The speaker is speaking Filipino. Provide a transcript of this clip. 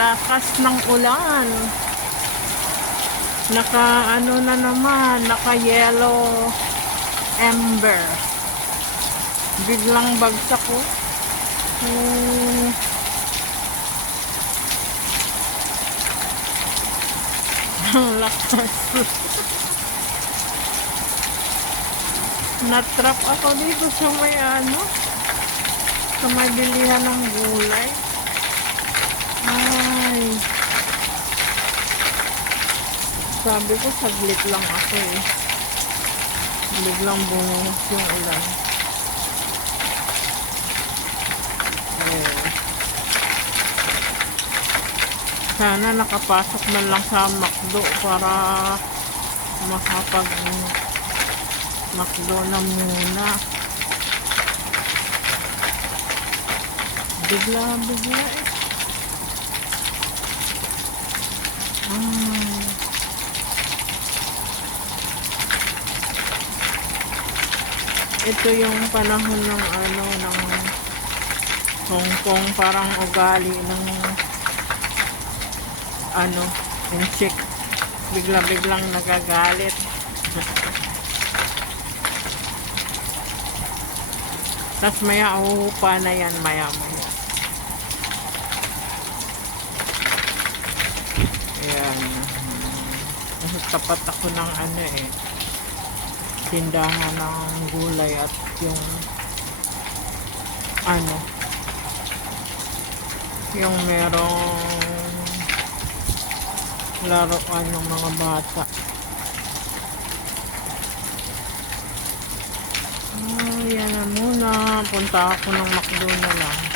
lakas ng ulan. Naka ano na naman, naka yellow ember. Biglang bagsak ko. Hmm. Ang lakas. Natrap ako dito sa may ano, sa may bilihan ng gulay. Sabi ko, saglit lang ako eh. Biglang bumuhos yung ulan. Eh. Sana nakapasok man lang sa McDo para makapag McDo na muna. Bigla, bigla eh. Ito yung panahon ng ano ng Hong Kong parang ugali ng ano yung chick. Bigla-biglang nagagalit. Tas maya uhupa na yan maya maya. Ayan. Tapat ako ng ano eh tindahan ng gulay at yung ano yung merong laruan ng mga bata. Oh yan na muna. Punta ako ng McDo na lang